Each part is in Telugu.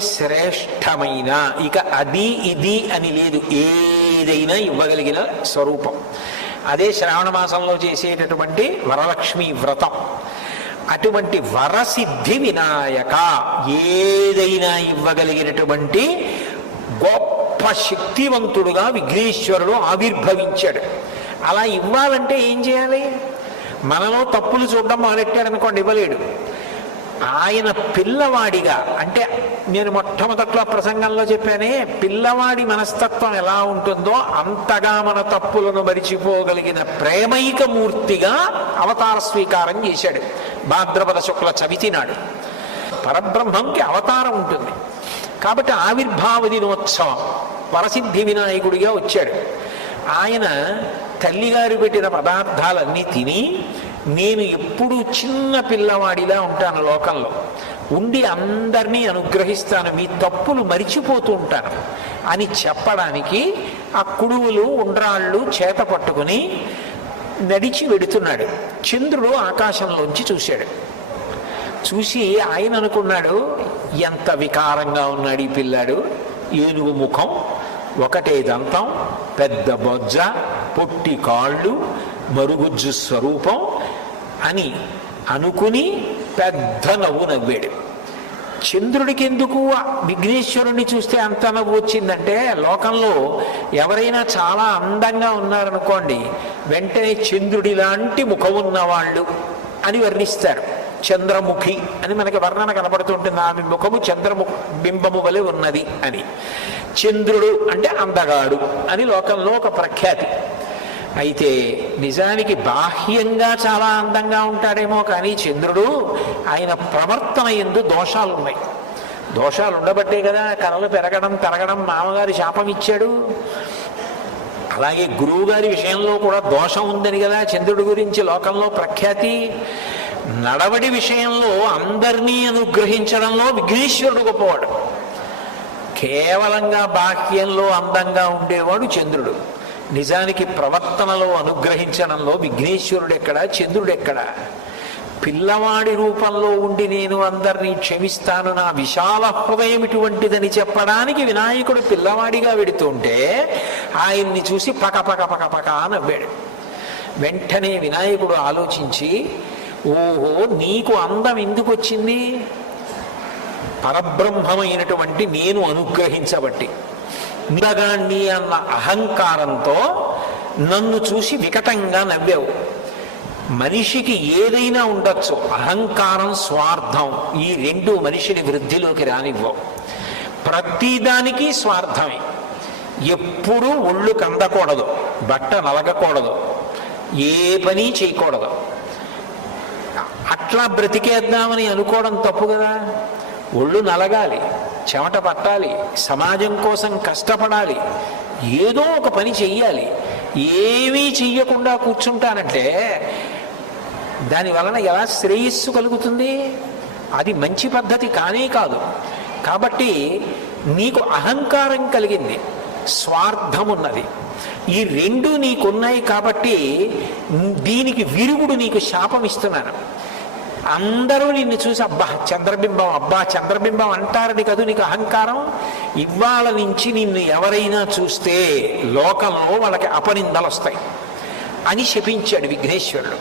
శ్రేష్టమైన. ఇక అది ఇది అని లేదు. ఏదైనా ఇవ్వగలిగిన స్వరూపం. అదే శ్రావణ మాసంలో చేసేటటువంటి వరలక్ష్మి వ్రతం. అటువంటి వరసిద్ధి వినాయక ఏదైనా ఇవ్వగలిగినటువంటి గొప్ప శక్తివంతుడుగా విఘ్నేశ్వరుడు ఆవిర్భవించాడు. అలా ఇవ్వాలంటే ఏం చేయాలి? మనలో తప్పులు చూడడం మొదలెట్టాడు అనుకోండి ఇవ్వలేడు. ఆయన పిల్లవాడిగా అంటే నేను మొట్టమొదట్లో ప్రసంగంలో చెప్పానే పిల్లవాడి మనస్తత్వం ఎలా ఉంటుందో అంతగా మన తప్పులను మరిచిపోగలిగిన ప్రేమైక మూర్తిగా అవతార స్వీకారం చేశాడు. భాద్రపద శుక్ల చవితి నాడు. పరబ్రహ్మంకి అవతారం ఉంటుంది. కాబట్టి ఆవిర్భావ దినోత్సవం వరసిద్ధి వినాయకుడిగా వచ్చాడు. ఆయన తల్లిగారు పెట్టిన పదార్థాలన్నీ తిని నేను ఎప్పుడూ చిన్న పిల్లవాడిలా ఉంటాను లోకంలో. ఉండి అందరినీ అనుగ్రహిస్తాను మీ తప్పులు మరిచిపోతూ ఉంటాను అని చెప్పడానికి ఆ కుడువులు ఉండ్రాళ్ళు చేత పట్టుకుని నడిచి వెడుతున్నాడు. చంద్రుడు ఆకాశంలోంచి చూశాడు. చూసి ఆయన అనుకున్నాడు ఎంత వికారంగా ఉన్నాడు ఈ పిల్లాడు. ఏనుగు ముఖం ఒకటే దంతం పెద్ద బొజ్జ పొట్టి కాళ్ళు మరుగుజ్జు స్వరూపం అని అనుకుని పెద్ద నవ్వు నవ్వాడు. చంద్రుడికి ఎందుకు విఘ్నేశ్వరుణ్ణి చూస్తే అంత నవ్వు వచ్చిందంటే లోకంలో ఎవరైనా చాలా అందంగా ఉన్నారనుకోండి వెంటనే చంద్రుడి లాంటి ముఖం ఉన్నవాళ్ళు అని వర్ణిస్తారు. చంద్రముఖి అని మనకి వర్ణన కనబడుతుంటుంది. ఆమె ముఖము చంద్రము బింబము వలె ఉన్నది అని. చంద్రుడు అంటే అందగాడు అని లోకంలో ఒక ప్రఖ్యాతి. అయితే నిజానికి బాహ్యంగా చాలా అందంగా ఉంటాడేమో కానీ చంద్రుడు ఆయన ప్రవర్తన ఎందు దోషాలు ఉన్నాయి దోషాలు ఉండబట్టే కదా కళలు పెరగడం తరగడం మామగారి శాపం ఇచ్చాడు. అలాగే గురువు గారి విషయంలో కూడా దోషం ఉందని కదా చంద్రుడి గురించి లోకంలో ప్రఖ్యాతి. నడవడి విషయంలో అందరినీ అనుగ్రహించడంలో విఘ్నేశ్వరుడు గొప్పవాడు. కేవలంగా బాహ్యంలో అందంగా ఉండేవాడు చంద్రుడు. నిజానికి ప్రవర్తనలో అనుగ్రహించడంలో విఘ్నేశ్వరుడు ఎక్కడ చంద్రుడు ఎక్కడ పిల్లవాడి రూపంలో ఉండి నేను అందరినీ క్షమిస్తాను నా విశాల హృదయం ఇటువంటిదని చెప్పడానికి వినాయకుడు పిల్లవాడిగా వెడుతుంటే ఆయన్ని చూసి పక పక పక పక నవ్వాడు. వెంటనే వినాయకుడు ఆలోచించి ఓహో నీకు అందం ఎందుకు వచ్చింది పరబ్రహ్మమైనటువంటి నేను అనుగ్రహించబట్టి. నిలగాణ్ణి అన్న అహంకారంతో నన్ను చూసి వికటంగా నవ్వావు. మనిషికి ఏదైనా ఉండొచ్చు. అహంకారం స్వార్థం ఈ రెండు మనిషిని వృద్ధిలోకి రానివ్వవు. ప్రతిదానికి స్వార్థమే. ఎప్పుడూ ఒళ్ళు కందకూడదు. బట్ట నలగకూడదు. ఏ పని చేయకూడదు. అట్లా బ్రతికేద్దామని అనుకోవడం తప్పు కదా? ఒళ్ళు నలగాలి. చెమట పట్టాలి సమాజం కోసం కష్టపడాలి ఏదో ఒక పని చెయ్యాలి. ఏమీ చెయ్యకుండా కూర్చుంటానంటే దాని వలన ఎలా శ్రేయస్సు కలుగుతుంది? అది మంచి పద్ధతి కానే కాదు. కాబట్టి నీకు అహంకారం కలిగింది స్వార్థం ఉన్నది. ఈ రెండు నీకున్నాయి కాబట్టి దీనికి విరుగుడు నీకు శాపం ఇస్తున్నాను. అందరూ నిన్ను చూసి అబ్బా చంద్రబింబం అబ్బా చంద్రబింబం అంటారని కదూ నీకు అహంకారం? ఇవాళ నుంచి నిన్ను ఎవరైనా చూస్తే లోకంలో వాళ్ళకి అపనిందలు వస్తాయి అని శపించాడు విఘ్నేశ్వరుడు.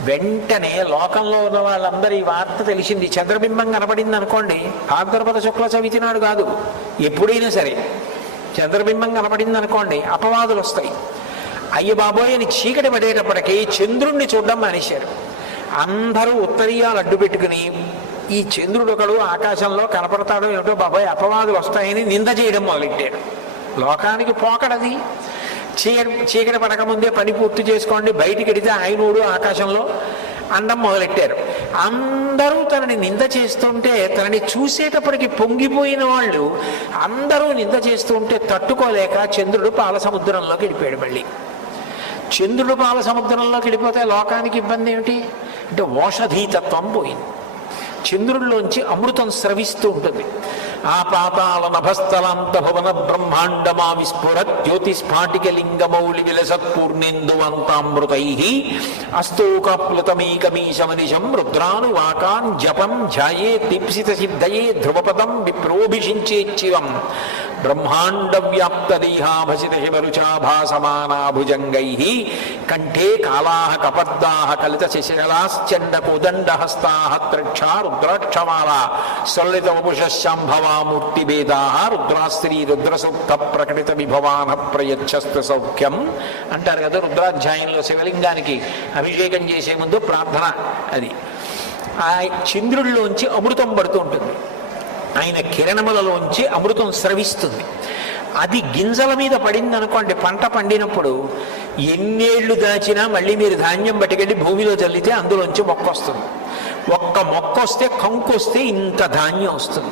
వెంటనే లోకంలో ఉన్న వాళ్ళందరూ ఈ వార్త తెలిసింది. చంద్రబింబం కనపడింది అనుకోండి ఆగ్రపద శుక్ల చవితి నాడు కాదు. ఎప్పుడైనా సరే చంద్రబింబం కనపడింది అనుకోండి అపవాదులు వస్తాయి అయ్య బాబోయ్ అని చీకటి పడేటప్పటికీ చంద్రుణ్ణి చూడడం మానేశారు. అందరూ ఉత్తరీయాలు అడ్డు పెట్టుకుని ఈ చంద్రుడు ఒకడు ఆకాశంలో కనపడతాడో ఏమిటో బాబాయ్ అపవాదులు వస్తాయని నింద చేయడం మొదలెట్టాడు. లోకానికి పోకడది చీకటి చీకటి పడకముందే పని పూర్తి చేసుకోండి బయటికి వెడితే ఆయనోడు ఆకాశంలో అండం మొదలెట్టారు. అందరూ తనని నింద చేస్తుంటే తనని చూసేటప్పటికి పొంగిపోయిన వాళ్ళు అందరూ నింద చేస్తుంటే తట్టుకోలేక చంద్రుడు పాల సముద్రంలోకి వెళ్ళిపోయాడు మళ్ళీ. చంద్రుడు పాల సముద్రంలోకి వెళ్ళిపోతే లోకానికి ఇబ్బంది ఏమిటి? అంటే ఓషధీతత్వం పోయింది. చంద్రుడిలోంచి అమృతం స్రవిస్తూ ఉంటుంది. ఆ పాతాళ నభస్థలాంత భువన బ్రహ్మాండమా విస్ఫురత్ జ్యోతిస్ఫాటికలింగమౌళి విలసత్పూర్ణేందువంతామృతై అస్తోకాప్లుతమీకమీశమనిశం రుద్రానువాకాన్ జపం ధ్యాయే దీప్సిత సిద్ధయే ధ్రువపదం విప్రోభిషించేచ్చివం బ్రహ్మాండ వ్యాప్త దేహాభసిత హిమరుచాభాసమానా కంఠే కాళా కపర్దా కలిత శశికలాశ్చండ కోదండ హస్తా త్రక్షా రుద్రాక్షమాల సల్లిత వపుషశాంభవా మూర్తిభేదా రుద్రాశ్రీ రుద్రసప్త ప్రకటిత విభవాన ప్రయచ్చస్త సౌఖ్యం అంటారు కదా రుద్రాధ్యాయంలో శివలింగానికి అభిషేకం చేసే ముందు ప్రార్థన అది. ఆ చంద్రుడిలోంచి అమృతం పడుతూ ఉంటుంది. ఆయన కిరణములలోంచి అమృతం స్రవిస్తుంది. అది గింజల మీద పడింది అనుకోండి పంట పండినప్పుడు ఎన్నేళ్ళు దాచినా మళ్ళీ మీరు ధాన్యం పట్టుకెళ్ళి భూమిలో చల్లితే అందులోంచి మొక్క వస్తుంది. ఒక్క మొక్క వస్తే కంకు వస్తే ఇంత ధాన్యం వస్తుంది.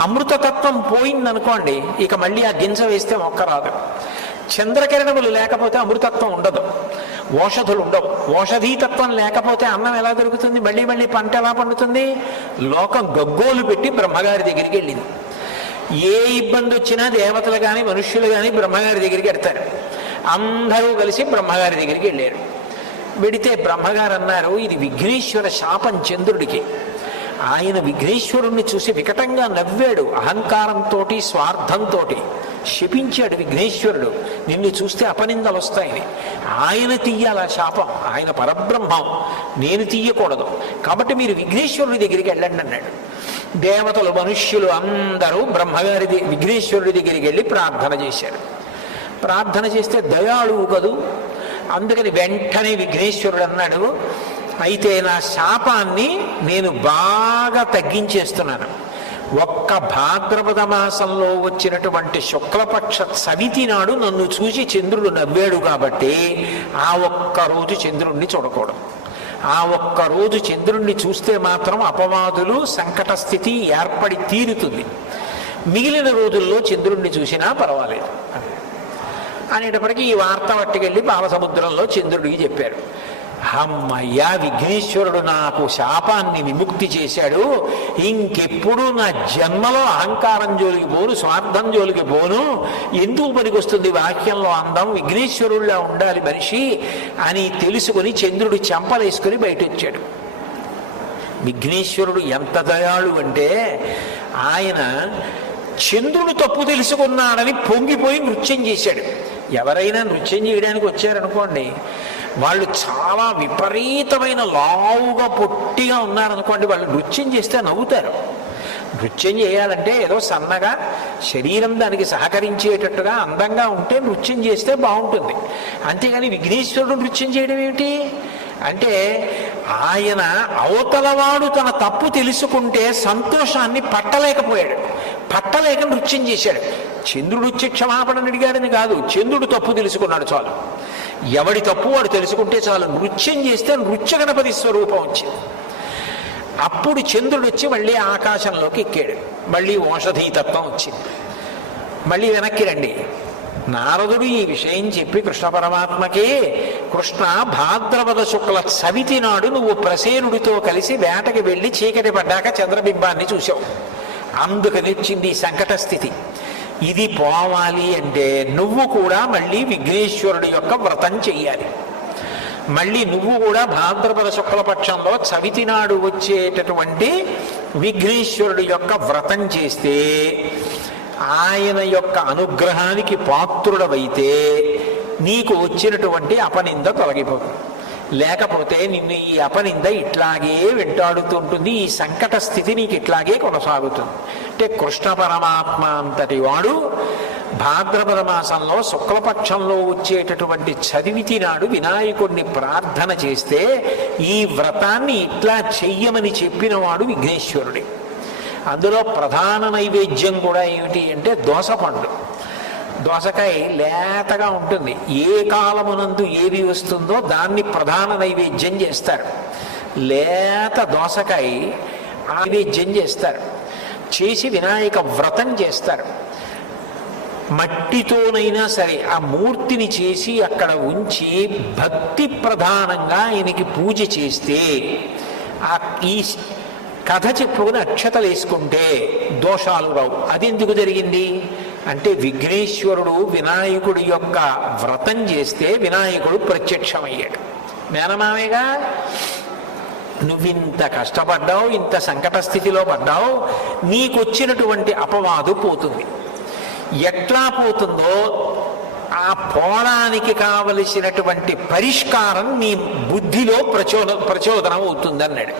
అమృతతత్వం పోయిందనుకోండి ఇక మళ్ళీ ఆ గింజ వేస్తే మొక్క రాదు. చంద్రకిరణములు లేకపోతే అమృతత్వం ఉండదు. ఓషధులు ఉండవు. ఓషధీతత్వం లేకపోతే అన్నం ఎలా దొరుకుతుంది? మళ్ళీ మళ్ళీ పంట ఎలా పండుతుంది? లోకం గగ్గోలు పెట్టి బ్రహ్మగారి దగ్గరికి వెళ్ళింది. ఏ ఇబ్బంది వచ్చినా దేవతలు కానీ మనుష్యులు కానీ బ్రహ్మగారి దగ్గరికి వెళ్తారు. అందరూ కలిసి బ్రహ్మగారి దగ్గరికి వెళ్ళారు. వెడితే బ్రహ్మగారు అన్నారు ఇది విఘ్నేశ్వర శాపం చంద్రుడికి. ఆయన విఘ్నేశ్వరుణ్ణి చూసి వికటంగా నవ్వాడు. అహంకారంతో స్వార్థంతో శపించాడు విఘ్నేశ్వరుడు. నిన్ను చూస్తే అపనిందలు వస్తాయని ఆయన తీయాల శాపం ఆయన పరబ్రహ్మం. నేను తీయకూడదు. కాబట్టి మీరు విఘ్నేశ్వరుడి దగ్గరికి వెళ్ళండి అన్నాడు. దేవతలు మనుష్యులు అందరూ బ్రహ్మగారి విఘ్నేశ్వరుడి దగ్గరికి వెళ్ళి ప్రార్థన చేశారు. ప్రార్థన చేస్తే దయాళువు కదూ? అందుకని వెంటనే విఘ్నేశ్వరుడు అన్నాడు అయితే నా శాపాన్ని నేను బాగా తగ్గించేస్తున్నాను. ఒక్క భాద్రపద మాసంలో వచ్చినటువంటి శుక్లపక్ష సవితి నాడు నన్ను చూసి చంద్రుడు నవ్వాడు కాబట్టి ఆ ఒక్క రోజు చంద్రుణ్ణి చూడకూడదు. ఆ ఒక్క రోజు చంద్రుణ్ణి చూస్తే మాత్రం అపవాదులు సంకట స్థితి ఏర్పడి తీరుతుంది. మిగిలిన రోజుల్లో చంద్రుణ్ణి చూసినా పర్వాలేదు. అనేటప్పటికీ ఈ వార్త పట్టుకెళ్ళి బాలసముద్రంలో చంద్రుడికి చెప్పారు అమ్మయ్యా విఘ్నేశ్వరుడు నాకు శాపాన్ని విముక్తి చేశాడు. ఇంకెప్పుడు నా జన్మలో అహంకారం జోలికి పోను స్వార్థం జోలికి పోను. ఎందుకు పనికొస్తుంది వాక్యంలో అందం? విఘ్నేశ్వరుడిలా ఉండాలి మనిషి అని తెలుసుకొని చంద్రుడు చెంపలేసుకుని బయటొచ్చాడు. విఘ్నేశ్వరుడు ఎంత దయాళు అంటే ఆయన చంద్రుడు తప్పు తెలుసుకున్నాడని పొంగిపోయి నృత్యం చేశాడు. ఎవరైనా నృత్యం చేయడానికి వచ్చారనుకోండి వాళ్ళు చాలా విపరీతమైన లావుగా పొట్టిగా ఉన్నారనుకోండి వాళ్ళు నృత్యం చేస్తే నవ్వుతారు. నృత్యం చేయాలంటే ఏదో సన్నగా శరీరం దానికి సహకరించేటట్టుగా అందంగా ఉంటే నృత్యం చేస్తే బాగుంటుంది. అంతేగాని విఘ్నేశ్వరుడు నృత్యం చేయడం ఏమిటి? అంటే ఆయన అవతలవాడు తన తప్పు తెలుసుకుంటే సంతోషాన్ని పట్టలేకపోయాడు. పట్టలేక నృత్యం చేశాడు. చంద్రుడు వచ్చి క్షమాపణ అడిగాడని కాదు చంద్రుడు తప్పు తెలుసుకున్నాడు చాలు. ఎవడి తప్పు వాడు తెలుసుకుంటే చాలు. నృత్యం చేస్తే నృత్య గణపతి స్వరూపం వచ్చింది. అప్పుడు చంద్రుడు వచ్చి మళ్ళీ ఆకాశంలోకి ఎక్కాడు. మళ్ళీ ఓషధీతత్వం వచ్చింది. మళ్ళీ వెనక్కి రండి. నారదుడు ఈ విషయం చెప్పి కృష్ణ పరమాత్మకే కృష్ణ భాద్రపద శుక్ల సవితి నాడు నువ్వు ప్రసేనుడితో కలిసి వేటకి వెళ్ళి చీకటి పడ్డాక చంద్రబింబాన్ని చూసావు అందుకని వచ్చింది ఈ సంకట స్థితి ఇది పోవాలి అంటే నువ్వు కూడా మళ్ళీ విఘ్నేశ్వరుడు యొక్క వ్రతం చెయ్యాలి. మళ్ళీ నువ్వు కూడా భాద్రపద శుక్లపక్షంలో చవితి నాడు వచ్చేటటువంటి విఘ్నేశ్వరుడు యొక్క వ్రతం చేస్తే ఆయన యొక్క అనుగ్రహానికి పాత్రుడవైతే నీకు వచ్చినటువంటి అపనింద తొలగిపోతుంది. లేకపోతే నిన్ను ఈ అపనింద ఇట్లాగే వెంటాడుతుంటుంది ఈ సంకట స్థితి నీకు ఇట్లాగే కొనసాగుతుంది. అంటే కృష్ణ పరమాత్మ అంతటి వాడు భాద్రపద మాసంలో శుక్లపక్షంలో వచ్చేటటువంటి చదివితి నాడు వినాయకుడిని ప్రార్థన చేస్తే ఈ వ్రతాన్ని ఇట్లా చెయ్యమని చెప్పినవాడు విఘ్నేశ్వరుడే. అందులో ప్రధాన నైవేద్యం కూడా ఏమిటి అంటే దోసపండు. దోసకాయ లేతగా ఉంటుంది. ఏ కాలమునందు ఏది వస్తుందో దాన్ని ప్రధాన నైవేద్యం చేస్తారు. లేత దోసకాయ నైవేద్యం చేస్తారు. చేసి వినాయక వ్రతం చేస్తారు. మట్టితోనైనా సరే ఆ మూర్తిని చేసి అక్కడ ఉంచి భక్తి ప్రధానంగా ఆయనకి పూజ చేస్తే ఆ ఈ కథ చెప్పుకుని అక్షతలు వేసుకుంటే దోషాలు రావు. అది ఎందుకు జరిగింది? అంటే విఘ్నేశ్వరుడు వినాయకుడి యొక్క వ్రతం చేస్తే వినాయకుడు ప్రత్యక్షమయ్యాడు. మేనమామేగా నువ్వింత కష్టపడ్డావు ఇంత సంకట స్థితిలో పడ్డావు నీకొచ్చినటువంటి అపవాదు పోతుంది. ఎట్లా పోతుందో ఆ పోవడానికి కావలసినటువంటి పరిష్కారం నీ బుద్ధిలో ప్రచోద ప్రచోదనం అవుతుంది అన్నాడు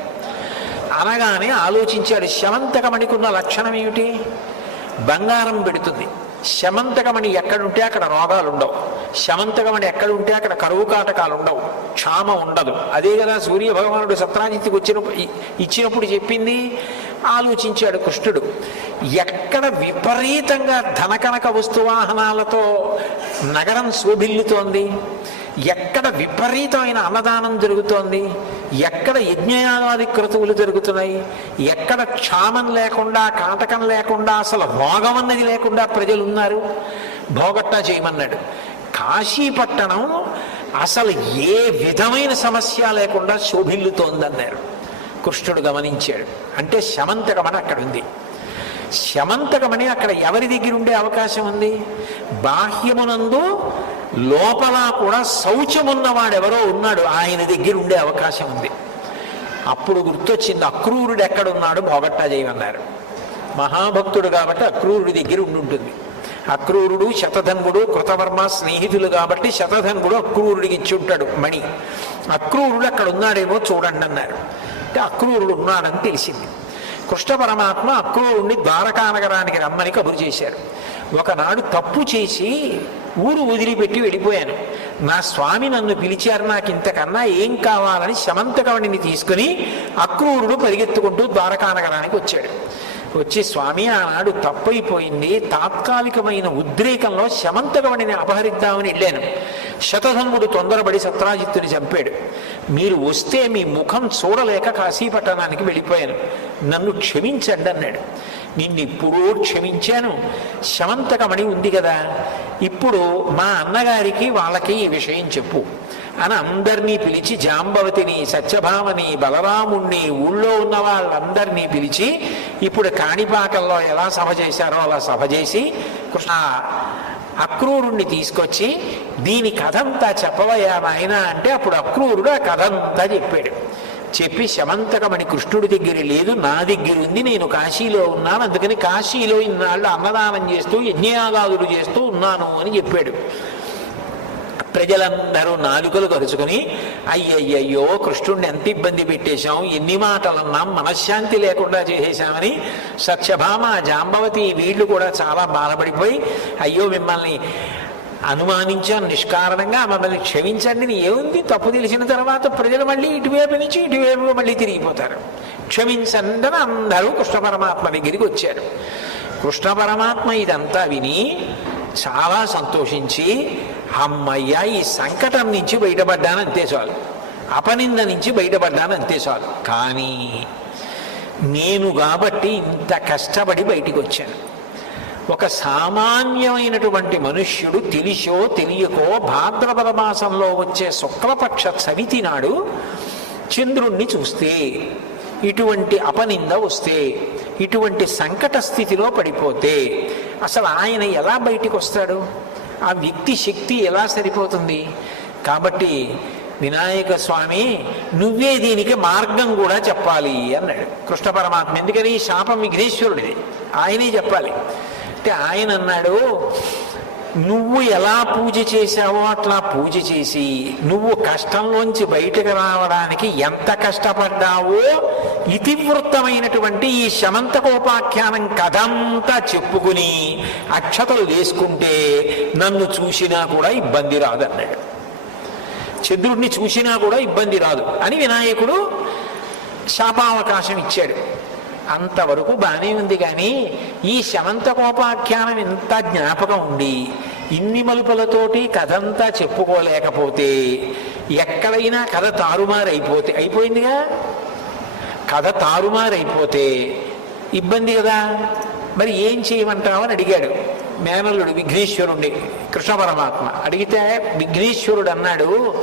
అనగానే ఆలోచించాడు శమంతకమణికున్న లక్షణం ఏమిటి? బంగారం పెడుతుంది. శమంతకమణి ఎక్కడుంటే అక్కడ రోగాలు ఉండవు శమంతకమణి ఎక్కడుంటే అక్కడ కరువు కాటకాలు ఉండవు క్షామ ఉండదు. అదే కదా సూర్య భగవానుడు సత్రాజిత్తుకు వచ్చినప్పుడు ఇచ్చినప్పుడు చెప్పింది? ఆలోచించాడు కృష్ణుడు. ఎక్కడ విపరీతంగా ధనకనక వస్తువాహనాలతో నగరం శోభిల్లుతోంది? ఎక్కడ విపరీతమైన అన్నదానం జరుగుతోంది? ఎక్కడ యజ్ఞయానాది క్రతువులు జరుగుతున్నాయి? ఎక్కడ క్షామం లేకుండా కాటకం లేకుండా అసలు భోగం అన్నది లేకుండా ప్రజలు ఉన్నారు భోగట్టా చేయమన్నాడు. కాశీపట్టణం అసలు ఏ విధమైన సమస్య లేకుండా శోభిల్లుతోందన్నారు. కృష్ణుడు గమనించాడు. అంటే శమంతకమని అక్కడ ఉంది శమంతకమని అక్కడ ఎవరి దగ్గర ఉండే అవకాశం ఉంది? బాహ్యమునందు లోపల కూడా శౌచమున్నవాడెవరో ఉన్నాడు ఆయన దగ్గర ఉండే అవకాశం ఉంది. అప్పుడు గుర్తొచ్చింది అక్రూరుడు ఎక్కడున్నాడు? భోగట్టా చేయమన్నారు మహాభక్తుడు కాబట్టి అక్రూరుడి దగ్గర ఉండుంటుంది. అక్రూరుడు శతధన్వుడు కృతవర్మ స్నేహితులు కాబట్టి శతధన్వుడు అక్రూరుడికి ఇచ్చి ఉంటాడు మణి. అక్రూరుడు అక్కడ ఉన్నాడేమో చూడండి అన్నారు. అంటే అక్రూరుడు ఉన్నాడని తెలిసింది. కృష్ణ పరమాత్మ అక్రూరుణ్ణి ద్వారకా నగరానికి రమ్మని కబురు చేశారు. ఒకనాడు తప్పు చేసి ఊరు వదిలిపెట్టి వెళ్ళిపోయాను. నా స్వామి నన్ను పిలిచారు నాకు ఇంతకన్నా ఏం కావాలని శమంతకవణిని తీసుకుని అక్రూరుడు పరిగెత్తుకుంటూ ద్వారకా నగరానికి వచ్చాడు. వచ్చి స్వామి ఆనాడు తప్పైపోయింది. తాత్కాలికమైన ఉద్రేకంలో శమంతకవణిని అపహరిద్దామని వెళ్ళాను. శతధన్ముడు తొందరపడి సత్రాజిత్తుని చంపాడు. మీరు వస్తే మీ ముఖం చూడలేక కాశీపట్టణానికి వెళ్ళిపోయాను. నన్ను క్షమించండి అన్నాడు. నిన్ను ఇప్పుడో క్షమించాను. శమంతకమణి ఉంది కదా. ఇప్పుడు మా అన్నగారికి వాళ్ళకి ఈ విషయం చెప్పు. అని అందరినీ పిలిచి జాంబవతిని సత్యభామని బలరాముణ్ణి ఊళ్ళో ఉన్న వాళ్ళందరినీ పిలిచి ఇప్పుడు కాణిపాకంలో ఎలా సభ చేశారో అలా సభ చేసి కృష్ణ అక్రూరుణ్ణి తీసుకొచ్చి దీని కథంతా చెప్పవయ్యా నాయన అంటే అప్పుడు అక్రూరుడు ఆ కథంతా చెప్పాడు. చెప్పి శమంతకమణి కృష్ణుడి దగ్గర లేదు నా దగ్గర ఉంది నేను కాశీలో ఉన్నాను అందుకని కాశీలో ఇన్నాళ్ళు అన్నదానం చేస్తూ యజ్ఞయాగాదులు చేస్తూ ఉన్నాను అని చెప్పాడు. ప్రజలందరూ నాలుకలు కరుచుకొని అయ్యయ్యయ్యో కృష్ణుడిని ఎంత ఇబ్బంది పెట్టేశాం ఎన్ని మాటలన్నాం మనశ్శాంతి లేకుండా చేసేశామని సత్యభామ జాంబవతి వీళ్ళు కూడా చాలా బాధపడిపోయి అయ్యో మిమ్మల్ని అనుమానించాం నిష్కారణంగా మమ్మల్ని క్షమించండి అని ఏముంది? తప్పు తెలిసిన తర్వాత ప్రజలు మళ్ళీ ఇటువైపు నుంచి ఇటువైపు మళ్ళీ తిరిగిపోతారు. క్షమించండి అని అందరూ కృష్ణ పరమాత్మ దగ్గరికి వచ్చారు. కృష్ణ పరమాత్మ ఇదంతా విని చాలా సంతోషించి అమ్మయ్య ఈ సంకటం నుంచి బయటపడ్డాను అంతే చాలు. అపనింద నుంచి బయటపడ్డాను అంతే చాలు. కానీ నేను కాబట్టి ఇంత కష్టపడి బయటికి వచ్చాను ఒక సామాన్యమైనటువంటి మనుష్యుడు తెలిసో తెలియకో భాద్రపద మాసంలో వచ్చే శుక్లపక్ష చవితి నాడు చంద్రుణ్ణి చూస్తే ఇటువంటి అపనింద వస్తే ఇటువంటి సంకట స్థితిలో పడిపోతే అసలు ఆయన ఎలా బయటికి వస్తాడు ఆ వ్యక్తి శక్తి ఎలా సరిపోతుంది? కాబట్టి వినాయక స్వామి నువ్వే దీనికి మార్గం కూడా చెప్పాలి అన్నాడు. కృష్ణ పరమాత్మ ఎందుకని? ఈ శాపం విఘ్నేశ్వరుడిది. ఆయనే చెప్పాలి. అంటే ఆయన అన్నాడు నువ్వు ఎలా పూజ చేశావో అట్లా పూజ చేసి నువ్వు కష్టంలోంచి బయటకు రావడానికి ఎంత కష్టపడ్డావో ఇతివృత్తమైనటువంటి ఈ శమంతకోపాఖ్యానం కథంతా చెప్పుకుని అక్షతలు వేసుకుంటే నన్ను చూసినా కూడా ఇబ్బంది రాదన్నాడు. చంద్రుడిని చూసినా కూడా ఇబ్బంది రాదు అని వినాయకుడు శాపావకాశం ఇచ్చాడు. అంతవరకు బాగానే ఉంది కానీ ఈ శమంతకోపాఖ్యానం ఇంత జ్ఞాపకం ఉండి ఇన్ని మలుపులతోటి కథంతా చెప్పుకోలేకపోతే ఎక్కడైనా కథ తారుమారైపోతే అయిపోయిందిగా? కథ తారుమారైపోతే ఇబ్బంది కదా? మరి ఏం చేయమంటావు అని అడిగాడు మేనల్లుడు విఘ్నేశ్వరుణ్ణి కృష్ణ పరమాత్మ. అడిగితే విఘ్నేశ్వరుడు అన్నాడు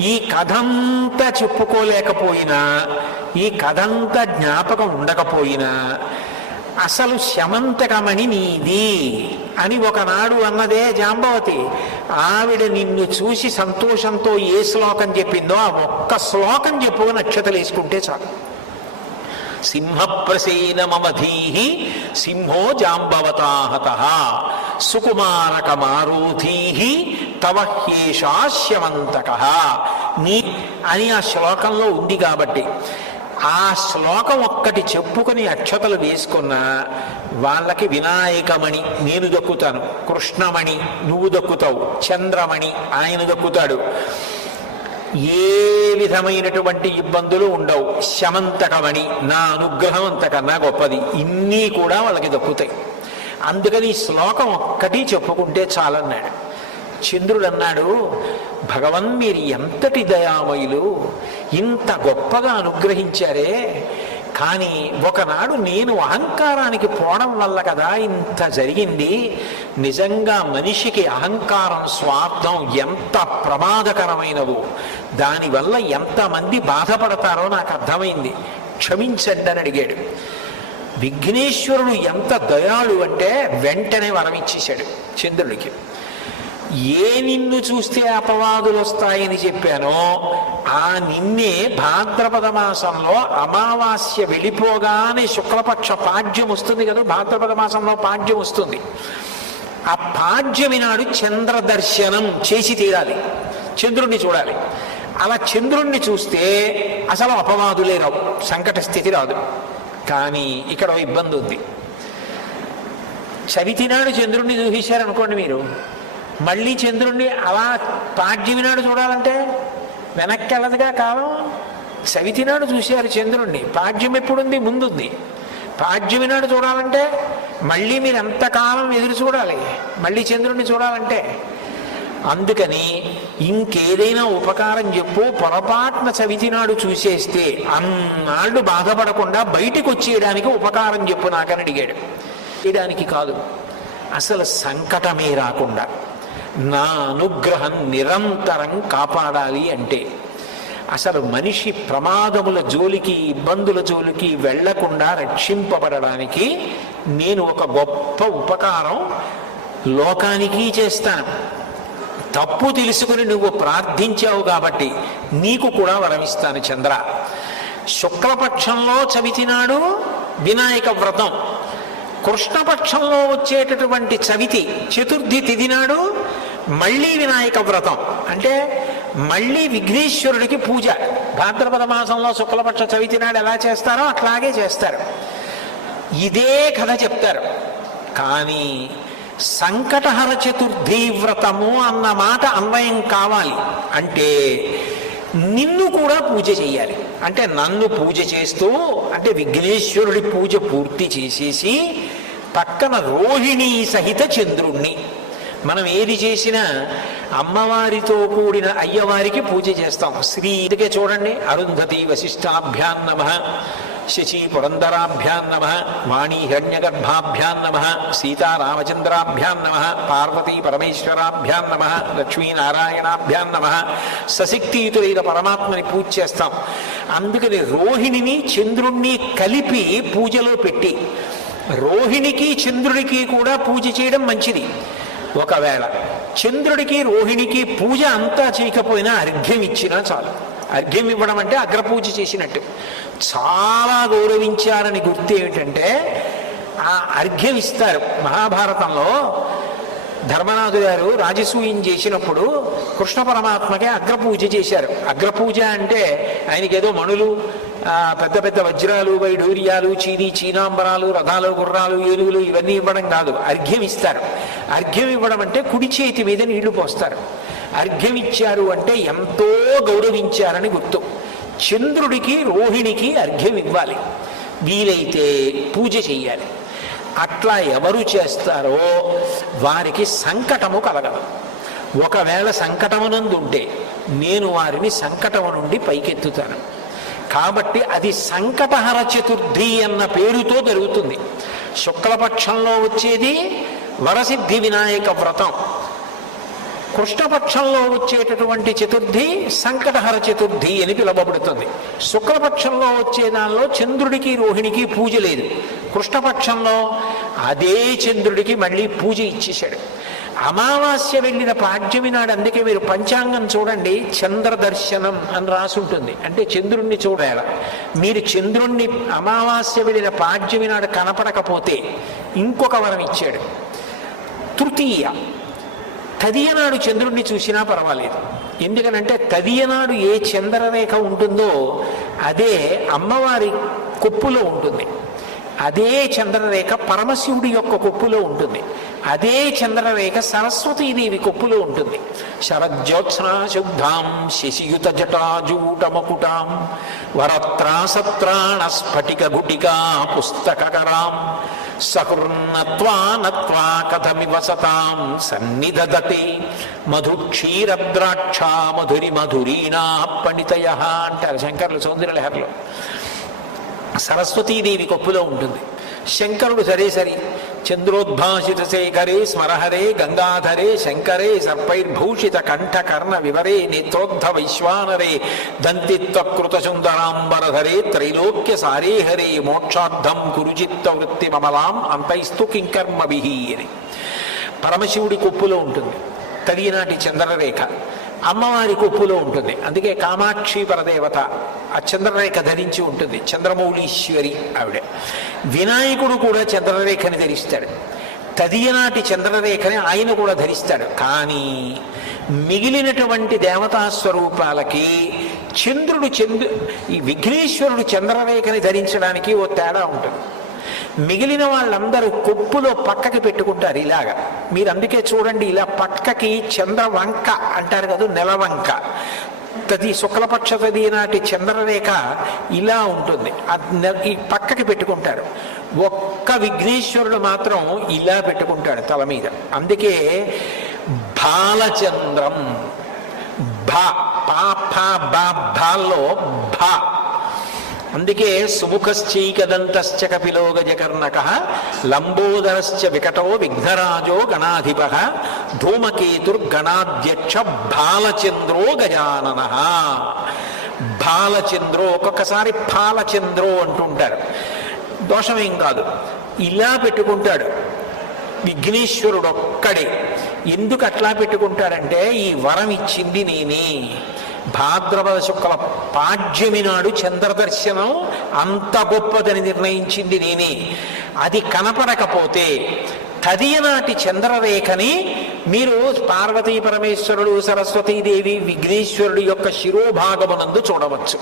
ఈ కథంతా చెప్పుకోలేకపోయినా ఈ కథంతా జ్ఞాపకం ఉండకపోయినా అసలు శమంతకమణి నీది అని ఒకనాడు అన్నదే జాంబవతి. ఆవిడ నిన్ను చూసి సంతోషంతో ఏ శ్లోకం చెప్పిందో ఆ ఒక్క శ్లోకం చెప్పుకొని నక్షతలు వేసుకుంటే చాలు. సింహప్రసేనమధీ సింహో జాంబవతాహత. సుకుమారకమారూధీ తవ హ్యేషాస్యమంతక నీ అని ఆ శ్లోకంలో ఉంది కాబట్టి. ఆ శ్లోకం ఒక్కటి చెప్పుకొని అక్షతలు వేసుకున్న వాళ్ళకి వినాయకమణి నేను దక్కుతాను కృష్ణమణి నువ్వు దక్కుతావు చంద్రమణి ఆయన దక్కుతాడు. ఏ విధమైనటువంటి ఇబ్బందులు ఉండవు. శమంతకమణి నా అనుగ్రహం అంతకన్నా గొప్పది. ఇన్నీ కూడా వాళ్ళకి దక్కుతాయి. అందుకని ఈ శ్లోకం ఒక్కటి చెప్పుకుంటే చాలన్నాడు. చంద్రుడు అన్నాడు భగవన్ మీరు ఎంతటి దయామయులు ఇంత గొప్పగా అనుగ్రహించారే కానీ ఒకనాడు నేను అహంకారానికి పోవడం వల్ల కదా ఇంత జరిగింది. నిజంగా మనిషికి అహంకారం స్వార్థం ఎంత ప్రమాదకరమైనవో దానివల్ల ఎంతమంది బాధపడతారో నాకు అర్థమైంది. క్షమించండి అని అడిగాడు. విఘ్నేశ్వరుడు ఎంత దయాళు అంటే వెంటనే వరమిచ్చేశాడు చంద్రుడికి. ఏ నిన్ను చూస్తే అపవాదులు వస్తాయని చెప్పానో ఆ నిన్నే భాద్రపద మాసంలో అమావాస్య వెళ్ళిపోగానే శుక్లపక్ష పాడ్యం వస్తుంది కదా భాద్రపద మాసంలో పాడ్యం వస్తుంది. ఆ పాడ్యమి నాడు చంద్ర దర్శనం చేసి తీరాలి చంద్రుణ్ణి చూడాలి. అలా చంద్రుణ్ణి చూస్తే అసలు అపవాదులే రావు సంకట స్థితి రాదు. కానీ ఇక్కడ ఇబ్బంది ఉంది. చవితి నాడు చంద్రుణ్ణి చూపించారనుకోండి మీరు. మళ్ళీ చంద్రుణ్ణి అలా పాడ్యమి నాడు చూడాలంటే వెనక్కి వెళ్ళదుగా కాలం? చవితి నాడు చూశారు చంద్రుణ్ణి. పాడ్యం ఎప్పుడుంది? ముందుంది. పాడ్యమి నాడు చూడాలంటే మళ్ళీ మీరు ఎంతకాలం ఎదురు చూడాలి? మళ్ళీ చంద్రుణ్ణి చూడాలంటే అందుకని ఇంకేదైనా ఉపకారం చెప్పు పొరపాటున చవితి నాడు చూసేస్తే అన్నాళ్ళు బాధపడకుండా బయటికి వచ్చేయడానికి ఉపకారం చెప్పు నాకని అడిగాడు. చేయడానికి కాదు అసలు సంకటమే రాకుండా నా అనుగ్రహం నిరంతరం కాపాడాలి అంటే అసలు మనిషి ప్రమాదముల జోలికి ఇబ్బందుల జోలికి వెళ్ళకుండా రక్షింపబడడానికి నేను ఒక గొప్ప ఉపకారం లోకానికి చేస్తాను. తప్పు తెలుసుకుని నువ్వు ప్రార్థించావు కాబట్టి నీకు కూడా వరమిస్తాను చంద్ర. శుక్లపక్షంలో చవితినాడు వినాయక వ్రతం. కృష్ణపక్షంలో వచ్చేటటువంటి చవితి చతుర్థి తిథి నాడు మళ్ళీ వినాయక వ్రతం. అంటే మళ్ళీ విఘ్నేశ్వరుడికి పూజ. భాద్రపద మాసంలో శుక్లపక్ష చవితి నాడు ఎలా చేస్తారో అట్లాగే చేస్తారు. ఇదే కథ చెప్తారు. కానీ సంకటహర చతుర్థి వ్రతము అన్న మాట అన్వయం కావాలి. అంటే నిన్ను కూడా పూజ చేయాలి. అంటే నన్ను పూజ చేస్తూ అంటే విఘ్నేశ్వరుడి పూజ పూర్తి చేసేసి పక్కన రోహిణి సహిత చంద్రుణ్ణి. మనం ఏది చేసినా అమ్మవారితో కూడిన అయ్యవారికి పూజ చేస్తాం. శ్రీ ఇదిగే చూడండి అరుంధతి వశిష్టాభ్యాన్నమ శశి పురందరాభ్యాం నమ వాణీ హిరణ్యగర్భాభ్యాం నమ సీతారామచంద్రాభ్యాం నమ పార్వతీ పరమేశ్వరాభ్యాం నమ లక్ష్మీనారాయణాభ్యాం నమ సశక్తియుతులైన పరమాత్మని పూజ చేస్తాం. అందుకని రోహిణిని చంద్రుణ్ణి కలిపి పూజలో పెట్టి రోహిణికి చంద్రుడికి కూడా పూజ చేయడం మంచిది. ఒకవేళ చంద్రుడికి రోహిణికి పూజ అంతా చేయకపోయినా అర్ఘ్యం ఇచ్చినా చాలు. అర్ఘ్యం ఇవ్వడం అంటే అగ్రపూజ చేసినట్టు. చాలా గౌరవించారని గుర్తు ఏమిటంటే ఆ అర్ఘ్యం ఇస్తారు మహాభారతంలో. ధర్మనాథు గారు రాజసూయం చేసినప్పుడు కృష్ణ పరమాత్మకి అగ్రపూజ చేశారు. అగ్రపూజ అంటే ఆయనకి ఏదో మణులు పెద్ద పెద్ద వజ్రాలు వైడూర్యాలు చీని చీనాంబరాలు రథాలు గుర్రాలు ఏనుగులు ఇవన్నీ ఇవ్వడం కాదు. అర్ఘ్యం ఇస్తారు. అర్ఘ్యం ఇవ్వడం అంటే కుడి చేతి మీద నీళ్ళు పోస్తారు. అర్ఘ్యం ఇచ్చారు అంటే ఎంతో గౌరవించారని గుర్తు. చంద్రుడికి రోహిణికి అర్ఘ్యం ఇవ్వాలి. వీలైతే పూజ చెయ్యాలి అట్లా ఎవరు చేస్తారో వారికి సంకటము కలగదు. ఒకవేళ సంకటమునందుంటే నేను వారిని సంకటము నుండి పైకెత్తుతాను. కాబట్టి అది సంకటహర చతుర్థి అన్న పేరుతో జరుగుతుంది. శుక్లపక్షంలో వచ్చేది వరసిద్ధి వినాయక వ్రతం. కృష్ణపక్షంలో వచ్చేటటువంటి చతుర్థి సంకటహర చతుర్థి అని పిలువబడుతుంది. శుక్లపక్షంలో వచ్చే దానిలో చంద్రుడికి రోహిణికి పూజ లేదు. కృష్ణపక్షంలో అదే చంద్రుడికి మళ్ళీ పూజ ఇచ్చేశాడు. అమావాస్య వెళ్ళిన పాడ్యమి నాడు అందుకే మీరు పంచాంగం చూడండి చంద్ర దర్శనం అని రాసుంటుంది. అంటే చంద్రుణ్ణి చూడాల. మీరు చంద్రుణ్ణి అమావాస్య వెళ్ళిన పాడ్యమి నాడు కనపడకపోతే ఇంకొక వరం ఇచ్చాడు. తృతీయ తదియనాడు చంద్రుణ్ణి చూసినా పర్వాలేదు. ఎందుకనంటే తదియనాడు ఏ చంద్రరేఖ ఉంటుందో అదే అమ్మవారి కొప్పులో ఉంటుంది. అదే చంద్రరేఖ పరమశివుడి యొక్క కొప్పులో ఉంటుంది. అదే చంద్రరేఖ సరస్వతీదేవి కొప్పులో ఉంటుంది. శరజ్యోత్స్నా శుద్ధాం శశియుత జటాజూటమకుటాం వరత్రాసత్రాణ స్ఫటిక గుటికా పుస్తకరాం సకృన్నత్వానత్వా కథమివ సతాం సన్నిధదతి మధు క్షీరద్రాక్ష మధురి మధురీణా పండితయ అంటారు శంకర్లు సౌందర్యలహర్లో సరస్వతీదేవి కొప్పులో ఉంటుంది. శంకరుడు సరే సరి చంద్రోద్భాసిత శేఖరే స్మరహరే గంగాధరే శంకరే సర్పైర్భూషిత కంఠ కర్ణ వివరే నేత్రోద్ధ వైశ్వానరే దంతిత్వకృతసుందరాంబరధరే త్రైలోక్య సారే హరే మోక్షార్థం కురుచిత్త వృత్తి మమలాం అంతైస్తు కింకర్మభి అని పరమశివుడి కొప్పులో ఉంటుంది. తదినాటి చంద్రరేఖ. అమ్మవారి కొప్పులో ఉంటుంది. అందుకే కామాక్షి పరదేవత ఆ చంద్రరేఖ ధరించి ఉంటుంది. చంద్రమౌళీశ్వరి ఆవిడ. వినాయకుడు కూడా చంద్రరేఖని ధరిస్తాడు. తదియనాటి చంద్రరేఖని ఆయన కూడా ధరిస్తాడు. కానీ మిగిలినటువంటి దేవతా స్వరూపాలకి చంద్రుడు చంద్రు ఈ విఘ్నేశ్వరుడు చంద్రరేఖని ధరించడానికి ఓ తేడా ఉంటుంది. మిగిలిన వాళ్ళందరూ కొప్పులో పక్కకి పెట్టుకుంటారు ఇలాగా. మీరు అందుకే చూడండి ఇలా పక్కకి చంద్రవంక అంటారు కదా నెలవంక. తది శుక్లపక్ష తది నాటి చంద్రరేఖ ఇలా ఉంటుంది. ఈ పక్కకి పెట్టుకుంటారు. ఒక్క విఘ్నేశ్వరుడు మాత్రం ఇలా పెట్టుకుంటాడు తల మీద. అందుకే బాలచంద్రం భా పా బా భాల్లో భా. అందుకే సుముఖశ్చైకదంతశ్చ కపిలో గజకర్ణక లంబోదరశ్చ వికటో విఘ్నరాజో గణాధిప ధూమకేతుర్గణాధ్యక్ష బాలచంద్రో గజానన. బాలచంద్రో ఒక్కొక్కసారి పాలచంద్రో అంటుంటారు. దోషమేం కాదు. ఇలా పెట్టుకుంటాడు. విఘ్నేశ్వరుడు ఒక్కడే ఎందుకు అట్లా పెట్టుకుంటాడంటే ఈ వరం ఇచ్చింది నేనే. భాద్రపద శుక్ల పాడ్యమి నాడు చంద్రదర్శనం అంత గొప్పదని నిర్ణయించింది నేనే. అది కనపడకపోతే తదియనాటి చంద్రరేఖని మీరు పార్వతీ పరమేశ్వరుడు సరస్వతీదేవి విఘ్నేశ్వరుడు యొక్క శిరోభాగమునందు చూడవచ్చు.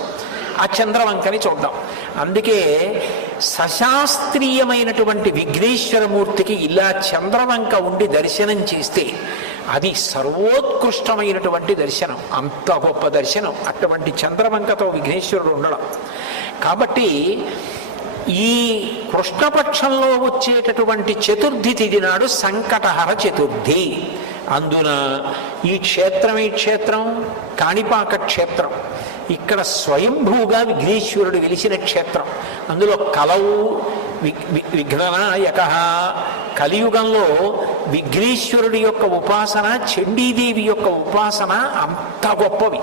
ఆ చంద్రవంకని చూద్దాం. అందుకే సశాస్త్రీయమైనటువంటి విఘ్నేశ్వరమూర్తికి ఇలా చంద్రవంక ఉండి దర్శనం చేస్తే అది సర్వోత్కృష్టమైనటువంటి దర్శనం. అంత గొప్ప దర్శనం. అటువంటి చంద్రవంకతో విఘ్నేశ్వరుడు ఉండడం. కాబట్టి ఈ కృష్ణపక్షంలో వచ్చేటటువంటి చతుర్థి తిథి నాడు సంకటహర చతుర్థి. అందున ఈ క్షేత్రం ఈ క్షేత్రం? కాణిపాక క్షేత్రం. ఇక్కడ స్వయంభూగా విఘ్నేశ్వరుడు వెలిసిన క్షేత్రం. అందులో కలవు విఘ్ వి- విఘ్ననాయక. కలియుగంలో విఘ్నేశ్వరుడి యొక్క ఉపాసన చండీదేవి యొక్క ఉపాసన అంత గొప్పవి.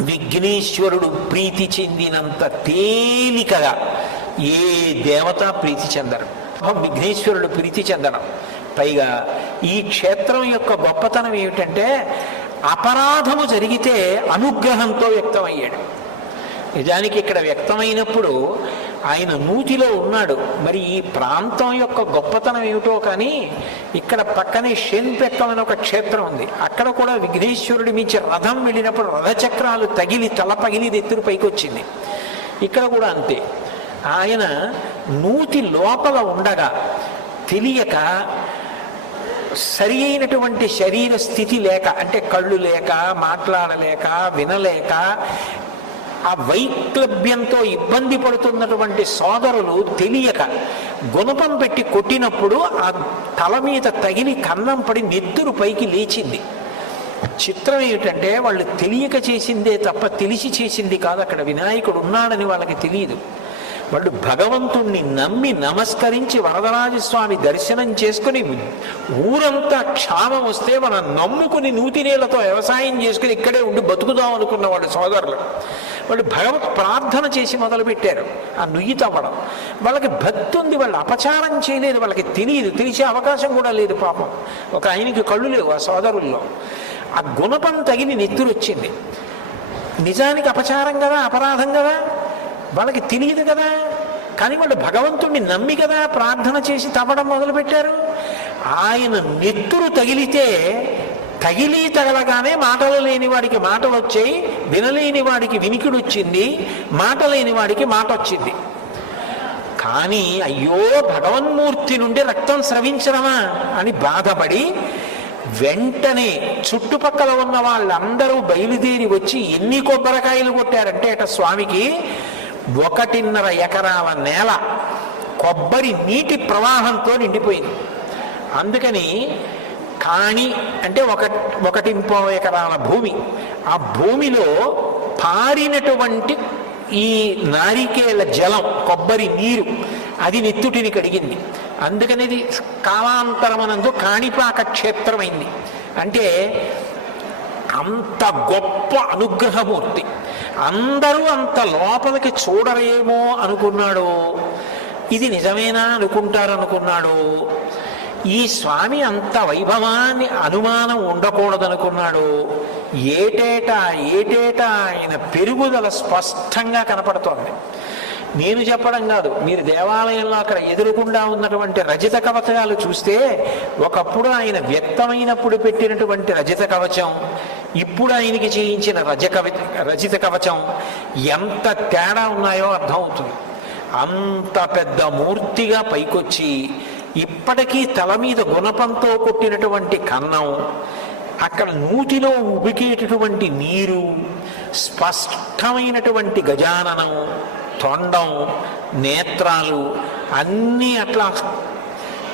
విఘ్నేశ్వరుడు ప్రీతి చెందినంత తేలికగా ఏ దేవత ప్రీతి చెందరు? విఘ్నేశ్వరుడు ప్రీతి చెందడం పైగా ఈ క్షేత్రం యొక్క గొప్పతనం ఏమిటంటే అపరాధము జరిగితే అనుగ్రహంతో వ్యక్తమయ్యాడు. నిజానికి ఇక్కడ వ్యక్తమైనప్పుడు ఆయన నూతిలో ఉన్నాడు. మరి ఈ ప్రాంతం యొక్క గొప్పతనం ఏమిటో కానీ ఇక్కడ పక్కనే షెన్పెక్కం అనే ఒక క్షేత్రం ఉంది. అక్కడ కూడా విఘ్నేశ్వరుడి మించి రథం వెళ్ళినప్పుడు రథచక్రాలు తగిలి తల పగిలి ఎత్తురు పైకి వచ్చింది ఇక్కడ కూడా అంతే. ఆయన నూతి లోపల ఉండగా తెలియక సరి అయినటువంటి శరీర స్థితి లేక అంటే కళ్ళు లేక మాట్లాడలేక వినలేక ఆ వైక్లభ్యంతో ఇబ్బంది పడుతున్నటువంటి సోదరులు తెలియక గుణపం పెట్టి కొట్టినప్పుడు ఆ తల మీద తగిలి కన్నం పడి నెత్తురు పైకి లేచింది. చిత్రం ఏమిటంటే వాళ్ళు తెలియక చేసిందే తప్ప తెలిసి చేసింది కాదు. అక్కడ వినాయకుడు ఉన్నాడని వాళ్ళకి తెలియదు. వాళ్ళు భగవంతుణ్ణి నమ్మి నమస్కరించి వరదరాజస్వామి దర్శనం చేసుకుని ఊరంతా క్షామం వస్తే మనం నమ్ముకుని నూతినీళ్ళతో వ్యవసాయం చేసుకుని ఇక్కడే ఉండి బతుకుదాం అనుకున్న వాళ్ళు సోదరులు. వాళ్ళు భగవత్ ప్రార్థన చేసి మొదలుపెట్టారు. ఆ నుయ్యి తవ్వడం వాళ్ళకి భక్తి ఉంది వాళ్ళు అపచారం చేయలేదు వాళ్ళకి తెలియదు తెలిసే అవకాశం కూడా లేదు పాపం. ఒక ఆయనకి కళ్ళు లేవు ఆ సోదరుల్లో. ఆ గుణపం తగిలి నెత్తురు వచ్చింది నిజానికి అపచారం కదా అపరాధం కదా? వాళ్ళకి తెలియదు కదా? కానీ వాళ్ళు భగవంతుణ్ణి నమ్మి కదా ప్రార్థన చేసి తవ్వడం మొదలుపెట్టారు. ఆయన నెత్తురు తగిలితే తగిలి తగలగానే మాటలు లేని వాడికి మాటలు వచ్చాయి వినలేని వాడికి వినికిడు వచ్చింది మాట లేని వాడికి మాట వచ్చింది. కానీ అయ్యో భగవన్మూర్తి నుండి రక్తం స్రవించడమా అని బాధపడి వెంటనే చుట్టుపక్కల ఉన్న వాళ్ళందరూ బయలుదేరి వచ్చి ఎన్ని కొబ్బరికాయలు కొట్టారంటే అట స్వామికి ఒకటిన్నర ఎకరాల నేల కొబ్బరి నీటి ప్రవాహంతో నిండిపోయింది. అందుకని కాణి అంటే ఒక ఒకటింపో ఎకరాల భూమి. ఆ భూమిలో పారినటువంటి ఈ నారికేల జలం కొబ్బరి నీరు అది నెత్తుటిని కడిగింది. అందుకనేది కాలాంతరమనందు కాణిపాక క్షేత్రమైంది. అంటే అంత గొప్ప అనుగ్రహమూర్తి. అందరూ అంత లోపలికి చూడరేమో అనుకున్నాడు. ఇది నిజమేనా అనుకుంటారనుకున్నాడు. ఈ స్వామి అంత వైభవాన్ని అనుమానం ఉండకూడదనుకున్నాడు. ఏటేటా ఏటేటా ఆయన పెరుగుదల స్పష్టంగా కనపడుతోంది. నేను చెప్పడం కాదు మీరు దేవాలయంలో అక్కడ ఎదురుకుండా ఉన్నటువంటి రజిత కవచాలు చూస్తే ఒకప్పుడు ఆయన వ్యక్తమైనప్పుడు పెట్టినటువంటి రజిత కవచం ఇప్పుడు ఆయనకి చేయించిన రజ కవి రజిత కవచం ఎంత తేడా ఉన్నాయో అర్థమవుతుంది. అంత పెద్ద మూర్తిగా పైకొచ్చి ఇప్పటికీ తల మీద గుణపంతో కొట్టినటువంటి కన్నం అక్కడ నూతిలో ఉబికేటటువంటి నీరు స్పష్టమైనటువంటి గజాననం తొండం నేత్రాలు అన్నీ అట్లా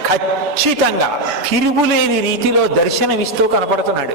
ఖచ్చితంగా తిరుగులేని రీతిలో దర్శనమిస్తూ కనపడుతున్నాడు.